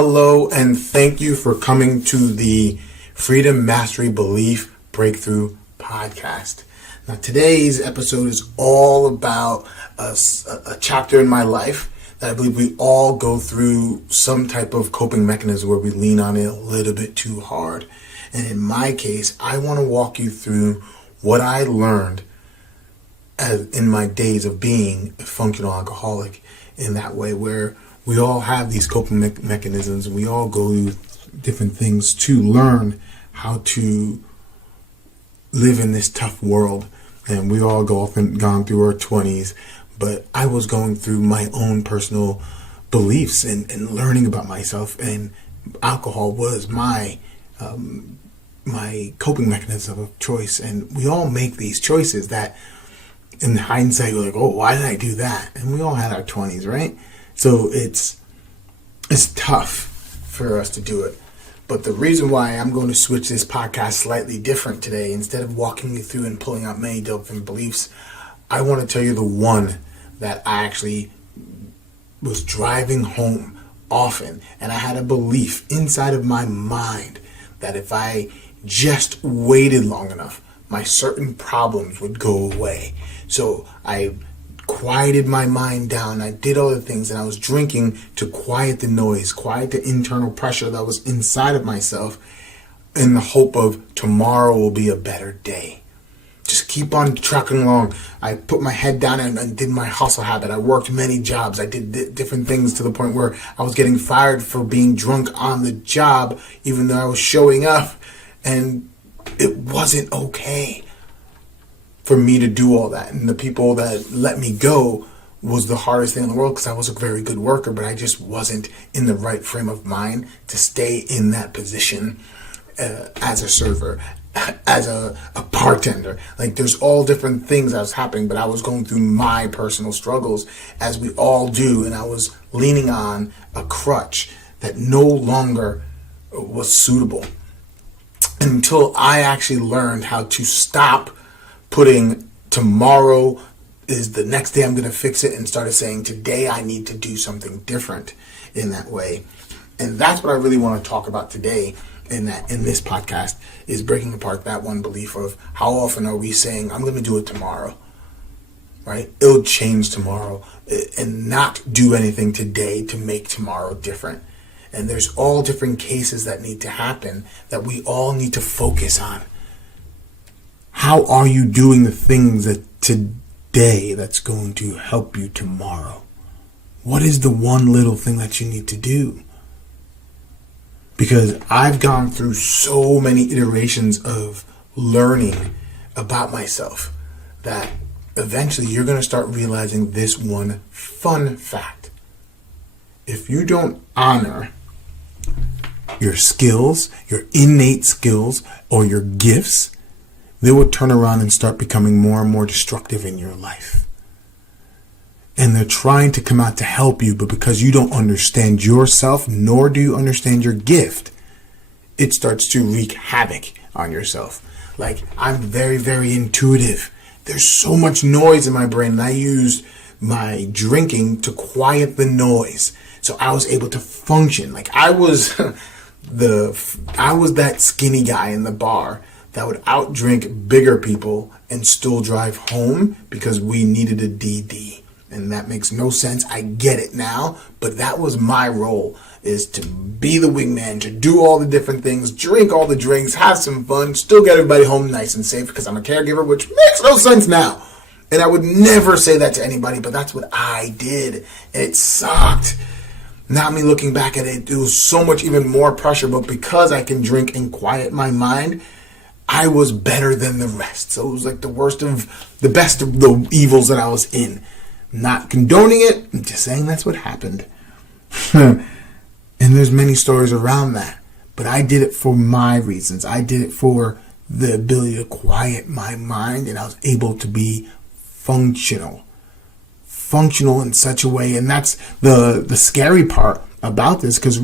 Hello, and thank you for coming to the Freedom Mastery Belief Breakthrough podcast. Now, today's episode is all about a chapter in my life that I believe we all go through some type of coping mechanism where we lean on it a little bit too hard. And in my case, I want to walk you through what I learned in my days of being a functional alcoholic in that way, where we all have these coping mechanisms and we all go through different things to learn how to live in this tough world. And we all gone through our 20s, but I was going through my own personal beliefs and learning about myself, and alcohol was my coping mechanism of choice. And we all make these choices that in hindsight we're like, oh, why did I do that? And we all had our 20s, right? So it's tough for us to do it. But the reason why I'm going to switch this podcast slightly different today, instead of walking you through and pulling out many different beliefs, I want to tell you the one that I actually was driving home often. And I had a belief inside of my mind that if I just waited long enough, my certain problems would go away. So I quieted my mind down. I did all the things, and I was drinking to quiet the noise, quiet the internal pressure that was inside of myself, in the hope of tomorrow will be a better day. Just keep on trucking along. I put my head down and did my hustle habit. I worked many jobs. I did different things to the point where I was getting fired for being drunk on the job, even though I was showing up, and it wasn't okay for me to do all that. And the people that let me go was the hardest thing in the world, because I was a very good worker, but I just wasn't in the right frame of mind to stay in that position as a server, as a bartender. Like, there's all different things that was happening, but I was going through my personal struggles, as we all do, and I was leaning on a crutch that no longer was suitable. Until I actually learned how to stop putting tomorrow is the next day I'm going to fix it, and started saying today I need to do something different in that way. And that's what I really want to talk about today in this podcast, is breaking apart that one belief of how often are we saying I'm going to do it tomorrow, right? It'll change tomorrow, and not do anything today to make tomorrow different. And there's all different cases that need to happen that we all need to focus on. How are you doing the things that today that's going to help you tomorrow? What is the one little thing that you need to do? Because I've gone through so many iterations of learning about myself that eventually you're going to start realizing this one fun fact. If you don't honor your skills, your innate skills, or your gifts, they will turn around and start becoming more and more destructive in your life. And they're trying to come out to help you, but because you don't understand yourself, nor do you understand your gift, it starts to wreak havoc on yourself. Like, I'm very, very intuitive. There's so much noise in my brain, and I used my drinking to quiet the noise. So I was able to function. Like, I was that skinny guy in the bar that would outdrink bigger people and still drive home because we needed a DD. And that makes no sense. I get it now, but that was my role, is to be the wingman, to do all the different things, drink all the drinks, have some fun, still get everybody home nice and safe, because I'm a caregiver, which makes no sense now. And I would never say that to anybody, but that's what I did. And it sucked. Now me looking back at it, it was so much even more pressure, but because I can drink and quiet my mind, I was better than the rest. So it was like the best of the evils that I was in. Not condoning it, I'm just saying that's what happened. And there's many stories around that. But I did it for my reasons. I did it for the ability to quiet my mind, and I was able to be functional in such a way. And that's the scary part about this, because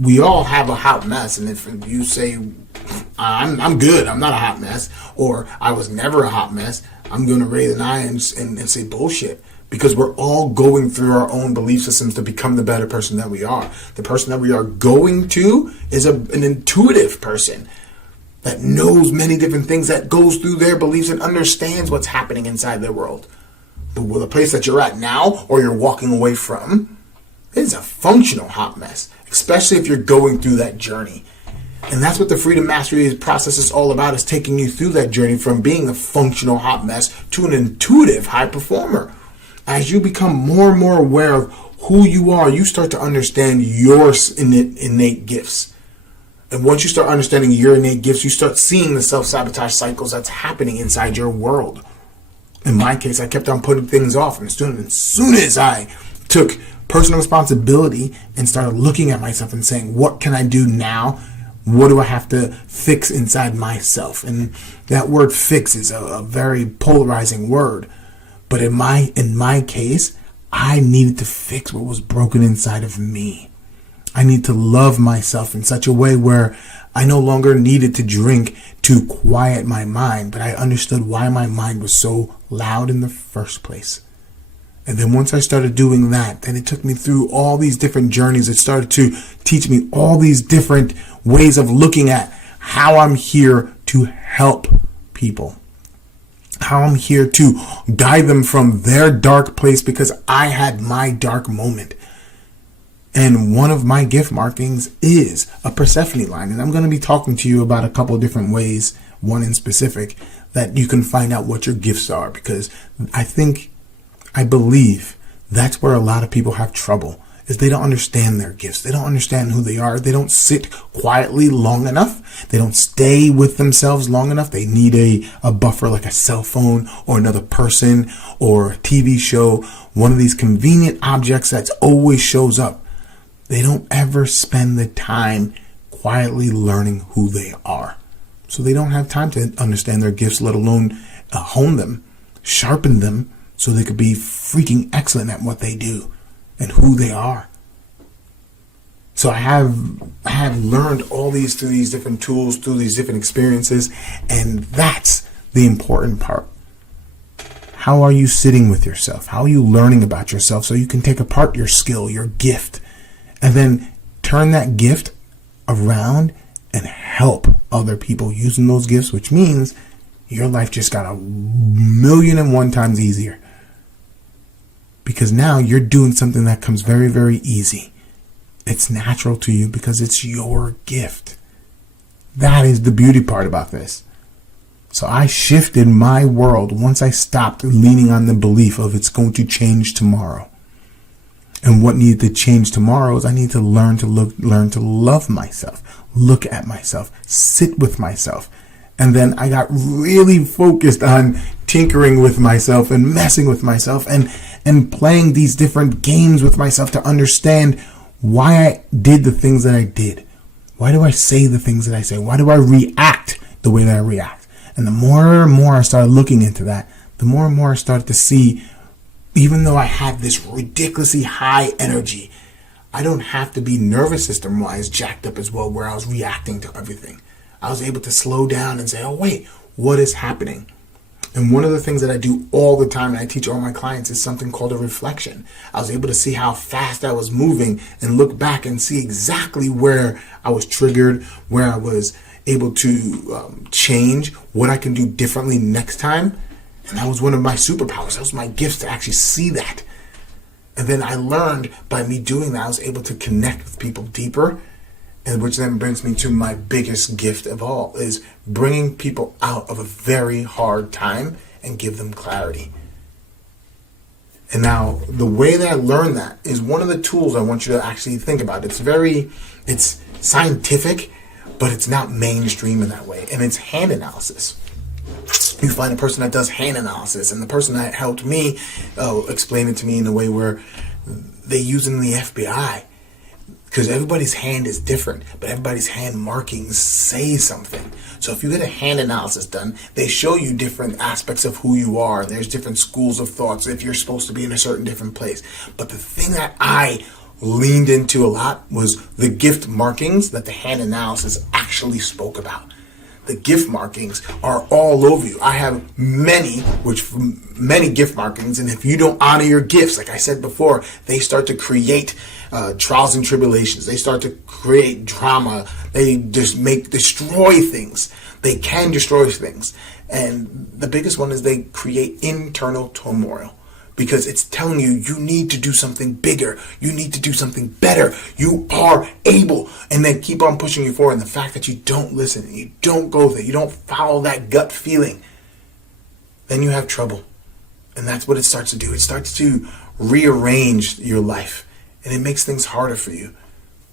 we all have a hot mess. And if you say, I'm good, I'm not a hot mess, or I was never a hot mess, I'm going to raise an eye and say bullshit. because we're all going through our own belief systems to become the better person that we are. The person that we are going to is an intuitive person that knows many different things, that goes through their beliefs and understands what's happening inside their world. The place that you're at now or you're walking away from is a functional hot mess, especially if you're going through that journey. And that's what the Freedom Mastery process is all about, is taking you through that journey from being a functional hot mess to an intuitive high performer. As you become more and more aware of who you are, you start to understand your innate gifts. And once you start understanding your innate gifts, you start seeing the self-sabotage cycles that's happening inside your world. In my case, I kept on putting things off. And as soon as I took personal responsibility and started looking at myself and saying, what can I do now? What do I have to fix inside myself? And that word fix is a very polarizing word. But in my case, I needed to fix what was broken inside of me. I need to love myself in such a way where I no longer needed to drink to quiet my mind, but I understood why my mind was so loud in the first place. And then once I started doing that, then it took me through all these different journeys. It started to teach me all these different ways of looking at how I'm here to help people, how I'm here to guide them from their dark place, because I had my dark moment. And one of my gift markings is a Persephone line. And I'm going to be talking to you about a couple of different ways, one in specific, that you can find out what your gifts are. Because I believe that's where a lot of people have trouble, is they don't understand their gifts. They don't understand who they are. They don't sit quietly long enough. They don't stay with themselves long enough. They need a buffer like a cell phone or another person or a TV show, one of these convenient objects that always shows up. They don't ever spend the time quietly learning who they are. So they don't have time to understand their gifts, let alone hone them, sharpen them, so they could be freaking excellent at what they do and who they are. So I have learned all these through these different tools, through these different experiences, and that's the important part. How are you sitting with yourself? How are you learning about yourself so you can take apart your skill, your gift, and then turn that gift around and help other people using those gifts, which means your life just got 1,000,001 times easier. Because now you're doing something that comes very, very easy. It's natural to you because it's your gift. That is the beauty part about this. So I shifted my world once I stopped leaning on the belief of it's going to change tomorrow. And what needed to change tomorrow is I need to learn to love myself, look at myself, sit with myself. And then I got really focused on tinkering with myself and messing with myself and playing these different games with myself to understand why I did the things that I did. Why do I say the things that I say? Why do I react the way that I react? And the more and more I started looking into that, the more and more I started to see, even though I had this ridiculously high energy, I don't have to be nervous system wise jacked up as well, where I was reacting to everything. I was able to slow down and say, oh wait, what is happening? And one of the things that I do all the time, and I teach all my clients, is something called a reflection. I was able to see how fast I was moving and look back and see exactly where I was triggered, where I was able to change, what I can do differently next time. And that was one of my superpowers. That was my gift, to actually see that. And then I learned by me doing that, I was able to connect with people deeper. And which then brings me to my biggest gift of all, is bringing people out of a very hard time and give them clarity. And now the way that I learned that is one of the tools I want you to actually think about. It's scientific, but it's not mainstream in that way. And it's hand analysis. You find a person that does hand analysis, and the person that helped me explain it to me in a way where they use it in the FBI. Because everybody's hand is different, but everybody's hand markings say something. So if you get a hand analysis done, they show you different aspects of who you are. There's different schools of thoughts if you're supposed to be in a certain different place. But the thing that I leaned into a lot was the gift markings that the hand analysis actually spoke about. the gift markings are all over you. I have many gift markings, and if you don't honor your gifts, like I said before, they start to create trials and tribulations. They start to create drama. They just destroy things. They can destroy things. And the biggest one is they create internal turmoil, because it's telling you, you need to do something bigger. You need to do something better. You are able. And they keep on pushing you forward. And the fact that you don't listen, you don't go there, you don't follow that gut feeling, then you have trouble. And that's what it starts to do. It starts to rearrange your life. And it makes things harder for you.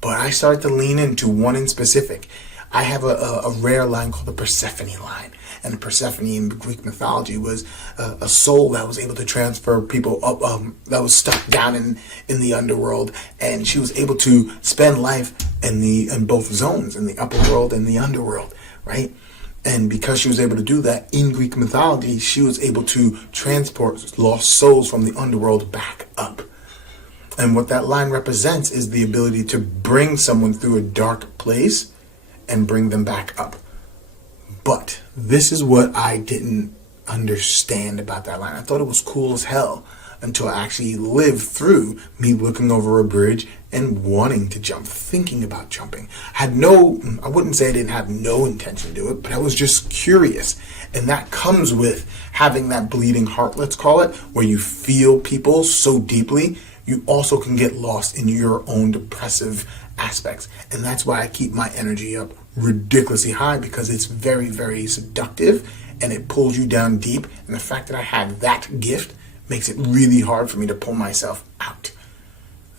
But I start to lean into one in specific. I have a rare line called the Persephone line. And Persephone in Greek mythology was a soul that was able to transfer people up, that was stuck down in the underworld. And she was able to spend life in both zones, in the upper world and the underworld, right? And because she was able to do that in Greek mythology, she was able to transport lost souls from the underworld back up. And what that line represents is the ability to bring someone through a dark place and bring them back up. But this is what I didn't understand about that line. I thought it was cool as hell until I actually lived through me looking over a bridge and wanting to jump, thinking about jumping. I wouldn't say I didn't have no intention to do it, but I was just curious. And that comes with having that bleeding heart, let's call it, where you feel people so deeply. You also can get lost in your own depressive aspects. And that's why I keep my energy up ridiculously high, because it's very, very seductive and it pulls you down deep. And the fact that I have that gift makes it really hard for me to pull myself out.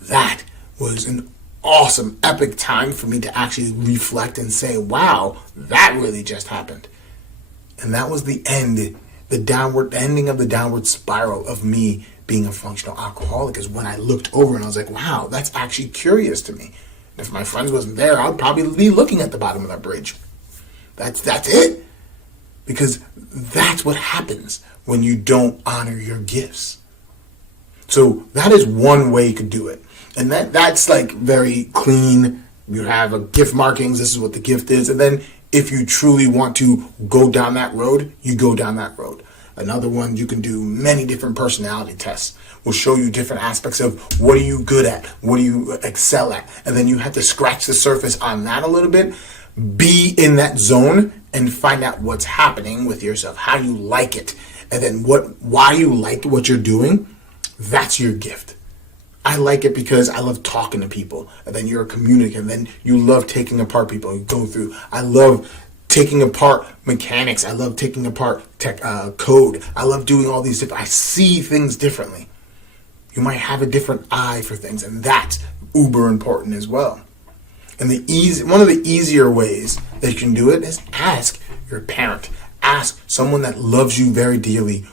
That was an awesome, epic time for me to actually reflect and say, wow, that really just happened. And that was the ending of the downward spiral of me being a functional alcoholic, is when I looked over and I was like, wow, that's actually curious to me. If my friends wasn't there, I'd probably be looking at the bottom of that bridge. That's it. Because that's what happens when you don't honor your gifts. So that is one way you could do it. And that's like very clean. You have a gift markings. This is what the gift is. And then if you truly want to go down that road, you go down that road. Another one, you can do many different personality tests. Will show you different aspects of what are you good at, what do you excel at, and then you have to scratch the surface on that a little bit, be in that zone, and find out what's happening with yourself, how you like it, and then why you like what you're doing. That's your gift. I like it because I love talking to people, and then you're a communicator, and then you love taking apart people. You go through. I love taking apart mechanics. I love taking apart code. I love doing all these different. I see things differently. You might have a different eye for things, and that's uber important as well. And one of the easier ways that you can do it is ask your parent. Ask someone that loves you very dearly,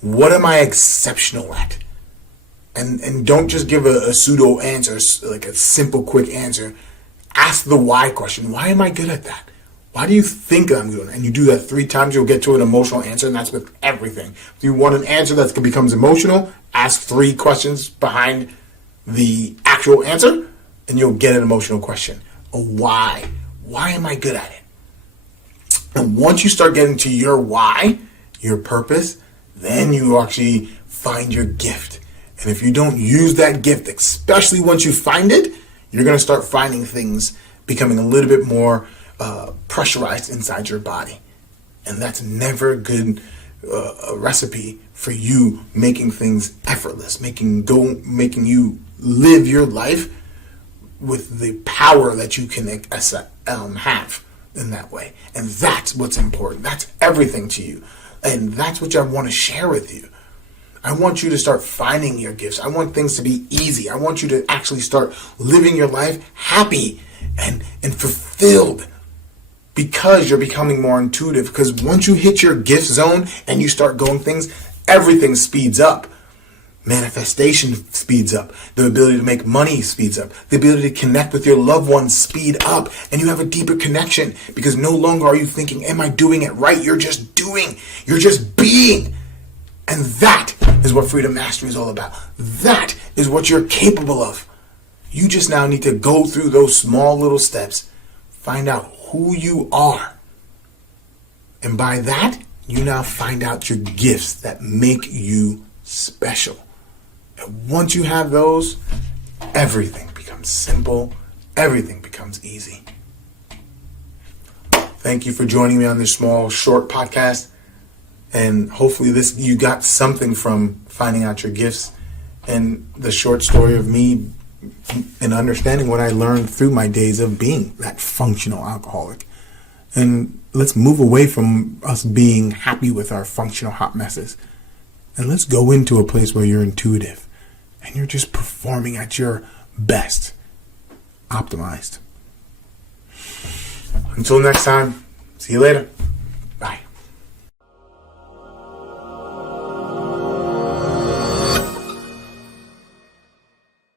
what am I exceptional at? And don't just give a pseudo answer, like a simple, quick answer. Ask the why question. Why am I good at that? Why do you think I'm doing it? And you do that 3 times, you'll get to an emotional answer, and that's with everything. If you want an answer that becomes emotional, ask 3 questions behind the actual answer, and you'll get an emotional question. A why. Why am I good at it? And once you start getting to your why, your purpose, then you actually find your gift. And if you don't use that gift, especially once you find it, you're going to start finding things becoming a little bit more pressurized inside your body. And that's never a good recipe for you making things effortless, making you live your life with the power that you can have in that way. And that's what's important. That's everything to you. And that's what I want to share with you. I want you to start finding your gifts. I want things to be easy. I want you to actually start living your life happy and fulfilled, because you're becoming more intuitive. Because once you hit your gift zone and you start going things, everything speeds up. Manifestation speeds up. The ability to make money speeds up. The ability to connect with your loved ones speed up. And you have a deeper connection, because no longer are you thinking, am I doing it right? You're just doing. You're just being. And that is what Freedom Mastery is all about. That is what you're capable of. You just now need to go through those small little steps. Find out who you are. And by that, you now find out your gifts that make you special. And once you have those, everything becomes simple. Everything becomes easy. Thank you for joining me on this small, short podcast. And hopefully you got something from finding out your gifts and the short story of me and understanding what I learned through my days of being that functional alcoholic. And let's move away from us being happy with our functional hot messes. And let's go into a place where you're intuitive and you're just performing at your best, optimized. Until next time, see you later.